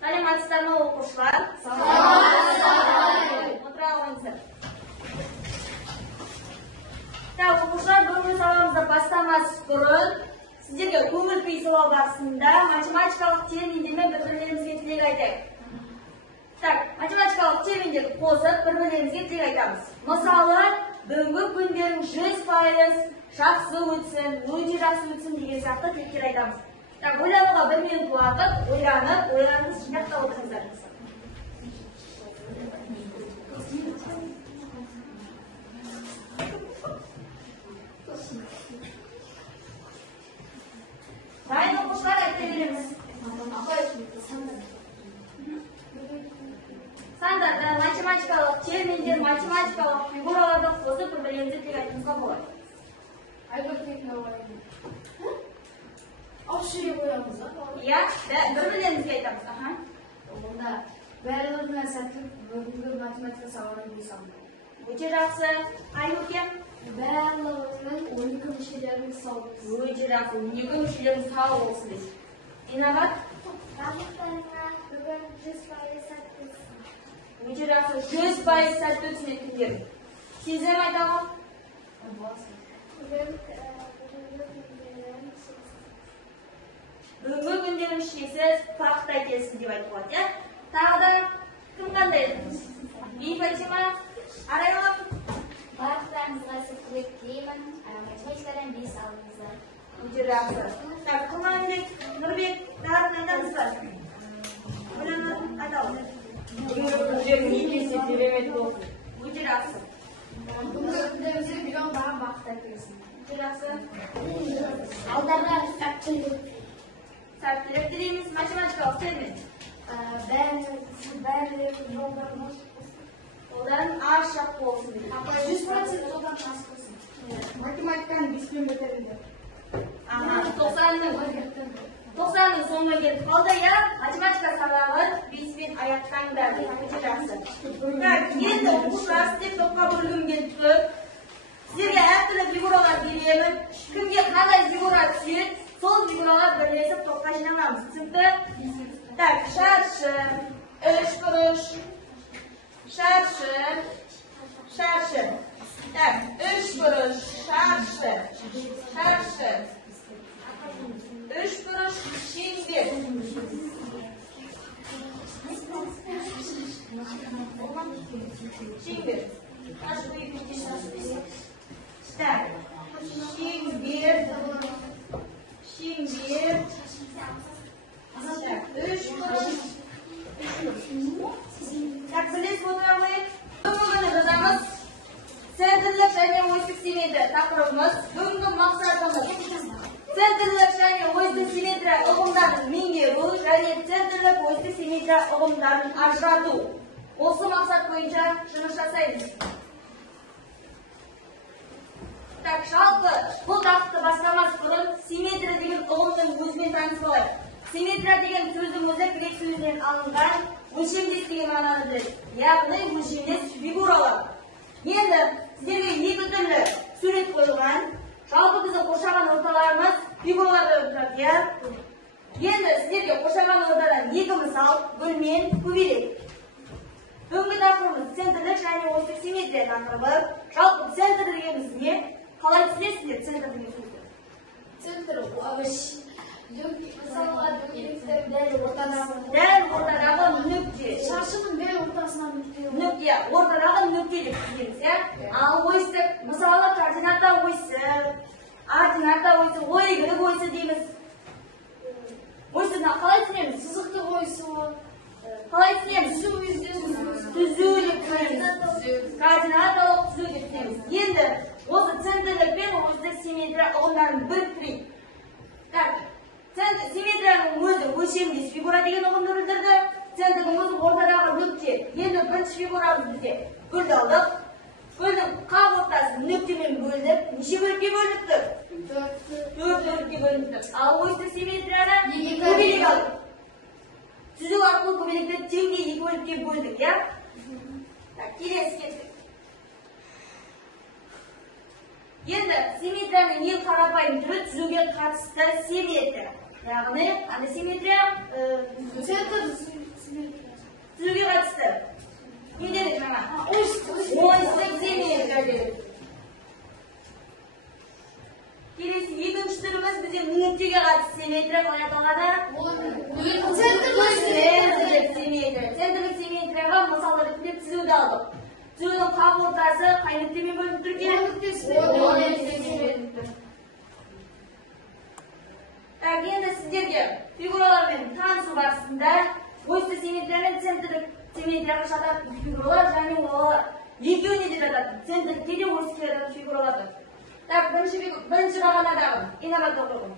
Саламатсыздар ма оқушылар? Отыра алыңыздар. Оқушылар, бүгінгі сабағымызды бастамас бұрын сіздерге көңіл күй сыйлау барысында математикалық терминдермен бір-бірлерімізге тілек айтайық. Математикалық терминдерді қосып бір-бірлерімізге тілек айтамыз. Мысалы, бүгінгі күндерің 100% жақсы өтсін, өте жақсы өтсін деген сияқты тілектер айтамыз. Ойлануға 1 минут уақыт, ойланыңыз, жинақтап отырыңыздар. Дайын оқушылар, айтып береміз. Сандарды, математикалық терминдер, математикалық фигураларды қосып бір-бірлеріңізге тілек айтыңызға болады. Aufschrieben koyamız. Ya, bir-birlerimizga aytamiz. Onda bärilerini satib, bugungi matematika savolini bilsam. O'ta yaxshi. Ayukem. Bärilerini 12 mushalarimiz sog' bo'lsin. O'ta yaxshi. 12 mushalarimiz sog' bo'lsin deysiz. Inobat. Bugun 100% sat bo'lsin. O'ta yaxshi. 100% sat bo'lsin deydilar. Siz ham aytamiz. Бүгінгі күндерің шексіз, тұрақты келсін деп айтып болады, ya? Тағы да кім қандай? Фатима, Арайлап. Барлықтарыңызға сәттілік тілеймін. Математикадан 5 алыңыздар. Өте жақсы. Құрманбек, Нұрбек, тағатын айтамыздар. Айтамыз. Өте жақсы. Бүгінгі күндерімізге миллион баған бақыт әкелсін. Өте жақсы. Алдарға сәттілік. Сәттілік тілейміз. Математикалық термин. Бәрі жолдарымыз Оларын ашық болсын дейді. 100% жолдан тас болсын. Математиканы 5 пен бітіріңдер. 90-ның соңына келіп қалды, я? Математика сабағын 5 пен аяқтаңдар. Өте жақсы. Енді оқушылар сіздер топқа бөлгім келіп тұр. Сіздерге әртүрлі фигуралар беремін. Кімге қандай фигура түседі, сол фигуралар бірлесіп топқа жинамыз. Түсінікті? Шаршы, үшбұрыш, шаршы, шаршы. Үшбұрыш, шаршы, шаршы. Үшбұрыш, шеңбер. Шеңбер. Шеңбер. Шеңбер. Білесіз отыра қойып. Бүгінгі жазамыз. Центрлік және осьтік симметрия тақырыбымыз. Бүгінгі мақсатымыз. Центрлік және осьтік симметрия ұғымдарын меңгеру және центрлік осьтік симметрия ұғымдарын ажырату. Осы мақсат бойынша жұмыс жасаймыз. Жалпы, бұл тақырыпты бастамас бұрын симметрия деген ұғымның өзімен танысып алайық. Симметрия деген сөздің өзі грек сөзінен алынған өлшемдес деген мағынаны білдіреді. Яғни өлшемдес фигуралар. Енді сіздерге екі түрлі сурет қойылған. Жалпы біздің қоршаған орталарымыз фигуралардан тұрады. Енді сіздерге қоршаған ортадан екі мысал, бөлмен, көбелек. Бүгінгі тақырыбымыз центрлік және осьтік симметрия тақырыбы. Жалпы центр дегеніміз не? Қалай түсінесіздер центр деген сөзді? Центр мысалға дөңгелектер дәл ортадағы нүкте. Шаршының дәл ортасынан Нүкте, ортадағы нүкте деп түсінеміз, я? Ал осьтік, мысалы координата осьі, ордината осьі, ойгілік осьі дейміз. Осьтіні қалай түсінеміз? Сызықты ойсы. Қалай түсінеміз? Түзу деп түсінеміз. Координаталық түзу деп түсінеміз. Енді осы центрлік пен осьтік симметрия ұғымдарын біріктірейік. Симметрияның өзі өлшемдес фигура деген ұғымды білдірді. Центрдің өзі ортадағы нүкте. Енді бірінші фигурамыз бізде бөлді алдық. Бөлдің қақ ортасын нүктемен бөлдік. Неше бөлікке бөлдік тұр? 4 бөлікке бөлдік тұр. Ал осьтік симметрияны көбелек алдық. Түзу арқылы көбелекті теңдей 2 бөлікке бөлдік, я? Келесі кеттік. Енді симметрияның ең қарапайым түрі түзуге қатысты симметрия. Яғни, симметрия Түзуді алдық. Түзудің қақ ортасы қай нүктемен бөлініп тұр екен? Так, енді сіздерге фигуралармен танысу барысында осьті симметрия мен центрлік симметрияға жататын фигуралар және олар екеуіне де жататын центрікке де оське жататын фигуралар. Так, бірінші бағанадағы инабатты құрылым.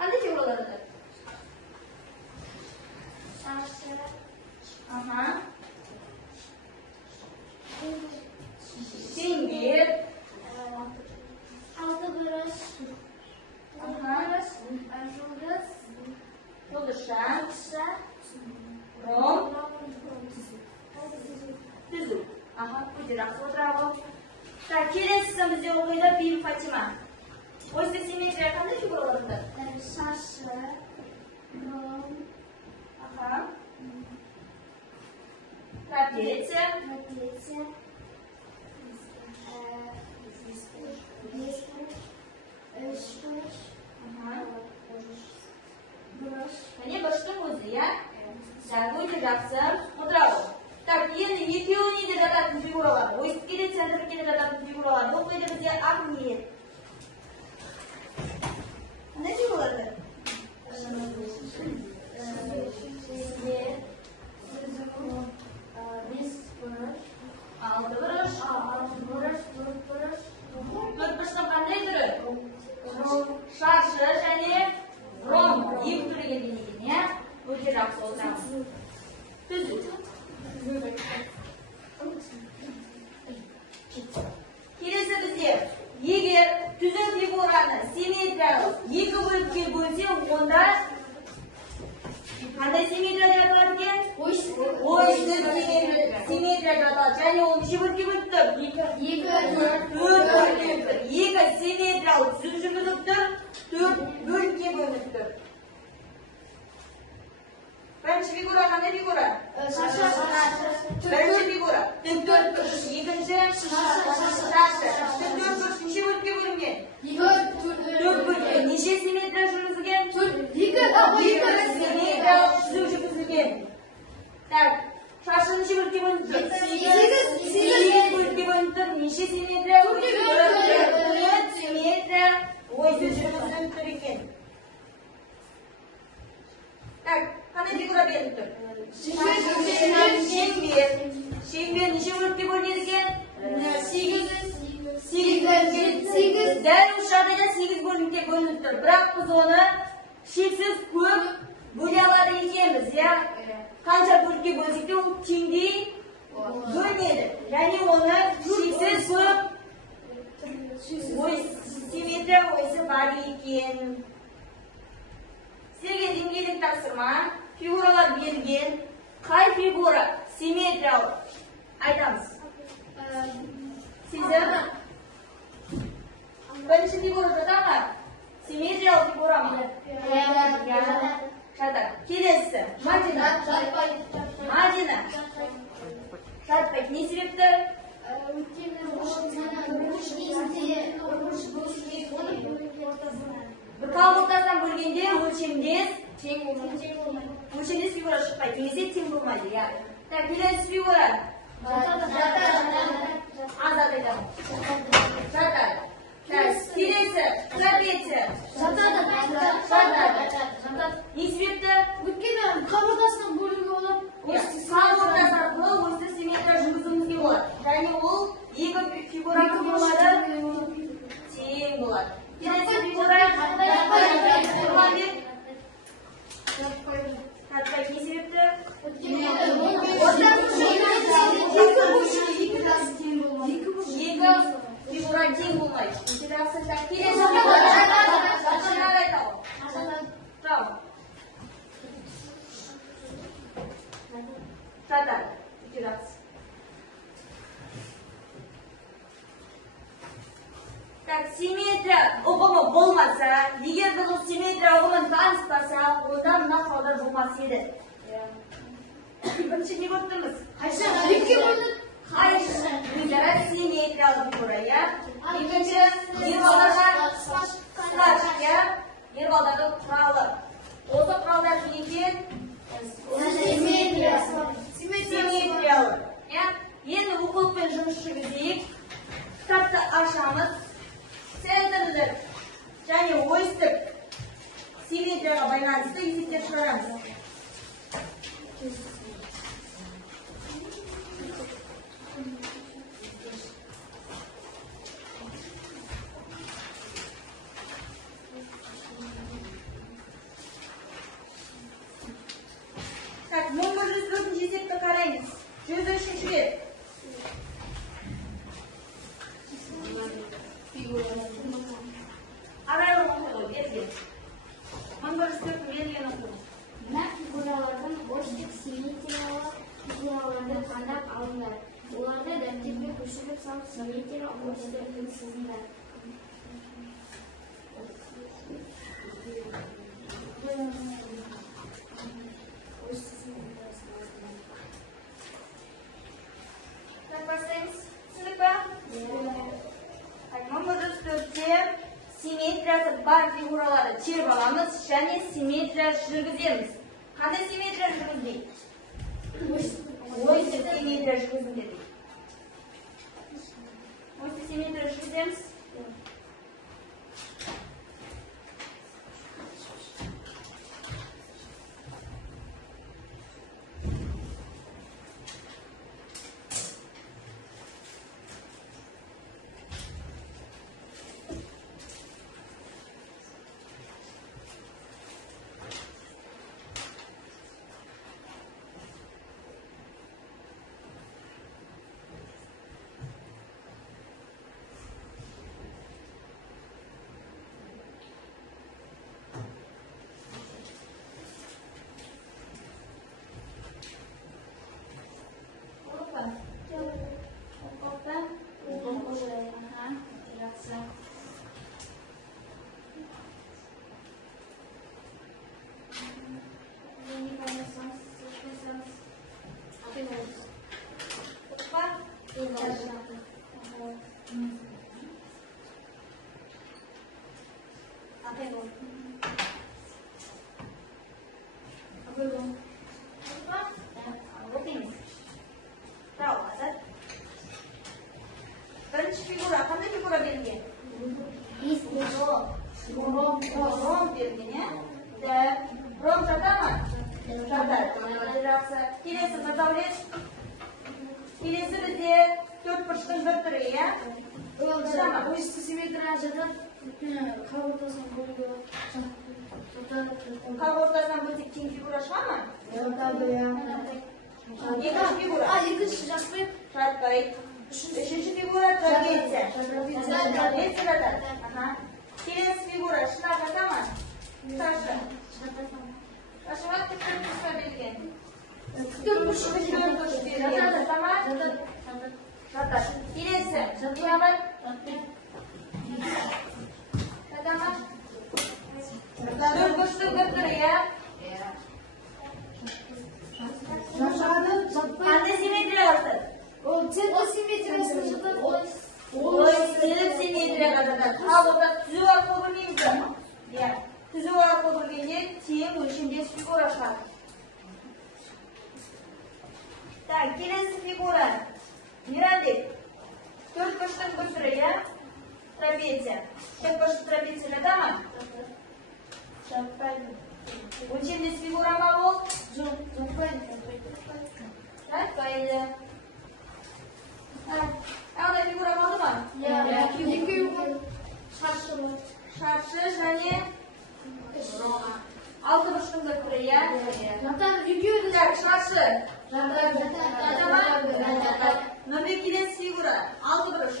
Қандай фигуралар жатады? Шаршы. Шеңбер. Алты бұрыш. Жұлдыз. Жұлдызшан. Ша. Ром. Түзу. Өте жақсы отырағы. Так, келесісі бізде оқиды Бил Фатима. Осьті симметрия қандай фигуралар жатады? Шаршы. Ром. Трапеция. Трапеция. Бес бұрыш. Үш бұрыш. Бұрыш. Міне бұрыштың өзі, иә? Так, өте жақсы отырағы. Так, енді екеуіне де жататын фигуралар. Осьтке де центрікке де жататын фигуралар. Оқиды бізде Ахмет. Қандай фигуралар жатады? Алты бұрыш. Төрт бұрыштың қандай түрі? Шаршы және ром. Екі түрі келген екен, иә? Өте жақсы отырамыз. Түзу. Келесі бізде, егер түзу фигураны симметриялық екі бөлікке бөлсе, онда қандай симметрия деп аталады екен? Осьті симметрия деп аталады. Және ол неше бөлікке бөлініп тұр? Төрт бөлікке бөлініп тұр. Екі симметриялық түзу жүргізіліп тұр, төрт бөлікке бөлініп тұр. Бірінші фигура қандай фигура? Бірінші фигура тік-төрт бұрыш, екінші шаршы. Тік-төрт бұрыш неше бөлікке бөлінген? Төрт бөлікке. Неше симметрия жүргізілген? Екі симметриялық түзу жүргізілген. Так, шаршы неше бөлікке бөлініп тұр? Сегіз бөлікке бөлініп тұр. Неше симметрия? Төрт симметрия осьті жүргізіліп тұр екен. Так, қандай фигура беріліп тұр? Шеңбер. Шеңбер неше бөлікке бөлінеді екен? Сегіз бөлікке. Дәл осы жағдайда сегіз бөлікке бөлініп тұр. Бірақ біз оны шексіз көп бөле алады екенбіз, иә? Қанша бөлікке бөлсек те ол теңдей бөлінеді. Және оны шексіз көп симметрия осьі бар екен. Сізге деңгейлік тапсырма, фигуралар берілген. Қай фигура симметриялық? Айтамыз. Сезім? Бірінші фигура жатар ма? Симметриялық фигура ма? Жатар. Келесі. Мадина. Жатпайды. Не себепті? Бір қақ ортасынан бөлгенде өлшемдес фигура шықпайды. Немесе тең болмайды, иә. Так, келесі фигура. Азат айтамын. Жатады. Келесі. Трапеция. Жатады. Не себепті? Өйткені қақ ортасынан бөлуге болады. Қақ ортасы арқылы осьті симметрия жүргізуімізге болады. Және ол екі фигураның болады тең болады. Келесі фигура жатпайды. Не себепті? Екі фигура тең болмайды. Келесі жатады. Так, симметрия ұғымы болмаса, егер біз ол симметрия ұғымын таныспасақ, онда мына қалдар болмас еді. Бірінші не болып тұрмыз? Қайша? Өзара симметриялық фигура, иә? Екінші, ербалдарға қысқаш, иә? Ербалдарды құралы. Осы құралдар екен? Симметриялық, иә? Qaraymiz. 103-bet. Arayalım okudu. Bezgi. 1104 berilgan okudu. Naq figuralardan boshqa simmetriyalar figuralarda qanday olinadi? Ularda tartibga qo'shilib solib simmetriya obyektlarini chizinglar. Başlayınız. Sınıfa. 1104'te simmetriyasi bar figuralarni terib olamiz және simmetriya жүрgіземіз. Qanday simmetriya жүргізdik? O'yinsiz simmetriya жүрgізdik. O'yinsiz simmetriya жүргізemiz. Birinchi figura qanday figura berilgan? Rom berilgan, ya. Rom shatami? Shatar. Kelesi bazavish. Kelesi bizga 4 burchdan bir turi, ya. O'yinsiz simmetriya shatar qav o'rtasidan bo'lgan. Qav o'rtasidan bo'lsa keng figura shami? Ikkinchi figura. Ikkinchi shaxmat. Shart. Üçüncü figura trapezya. Trapezya. Kelesi figura shunaqa adami? Tashi. Tashi va tekrar berilgan. Kelesi. Nima? Adami? Dört burchli bir turi, ya. Qanday simmetriya olsin? Centro simmetriyasini shatar. O'yinsiz simmetriya qadar. Qavrda tuzuv orqali bo'lmaydi. Ya, tuzuv orqali bo'lganda teng o'lchamda figura chiqadi. Tak, kelesi figura. Mirandek. 4 burchdan bir turi, ya. Trapezya. 4 burchli trapezya adami? O'lchamda figura ma'lum? Payda. Ana figura bo'ldimi? Sharchi және 6 burchli bir turi, ya. Sharchi. Nima kelesi figura? 6 burch.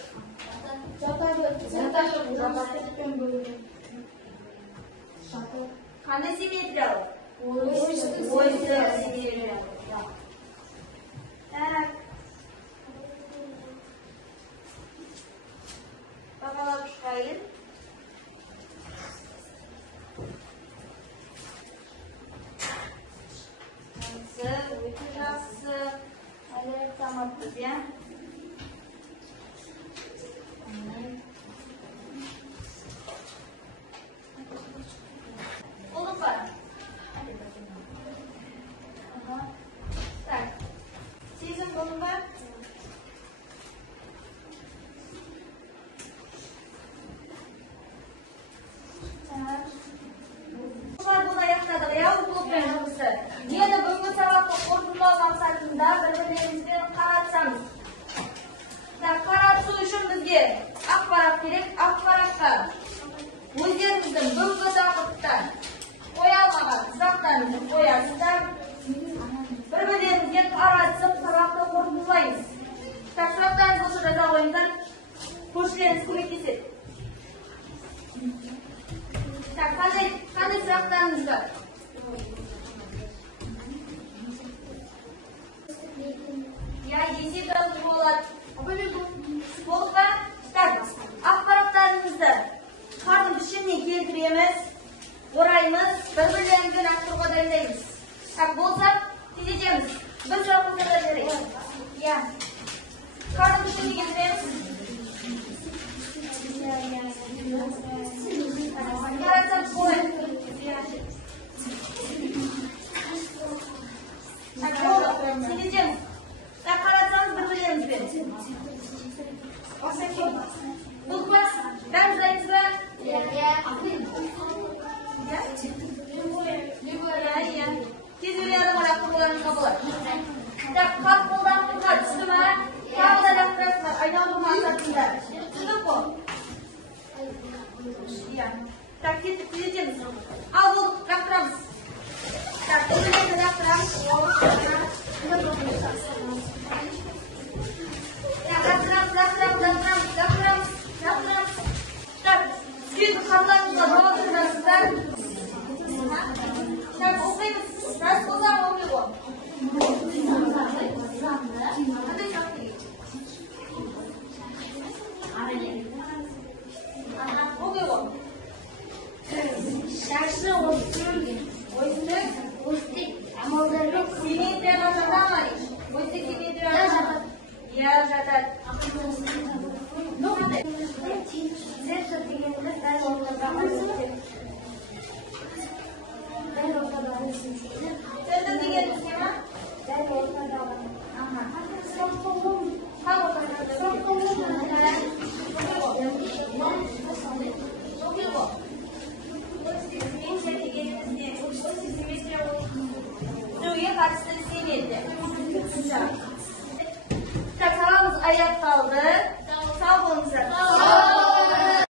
Qanday simmetriya u? O'yinsiz simmetriya. Tak. Bakalım çıkayım. Nasıl? Uçacağız. Hadi tamam kız ya. Olur mu? Tak. Sizin bunun var. Burada yaxtadir, ya, uqluqdan yo'qsa. Yana bunga sababni qo'rqinloq maqsadida bir-birimizga qaratamiz. Qaratish uchun bizga axborot kerak. Axborotga o'zlarimizdan bunga Так, siz xatlarınızda davom ettirasizlar. Так, o'qiymiz. Dars o'zlari o'qiydi. Qanday chaqdingiz? O'qiydi. Yaxshi o'zbek amaldagi Simetriya qanday? O'zbek simetriya. Yer жатат. Zerto deganda dal o'rtada Center deganingiz nima? dal o'rtada Aha. soqolum Ham o'rtada. Suya karşısında simetri. Tak, hammamiz ayab qoldi.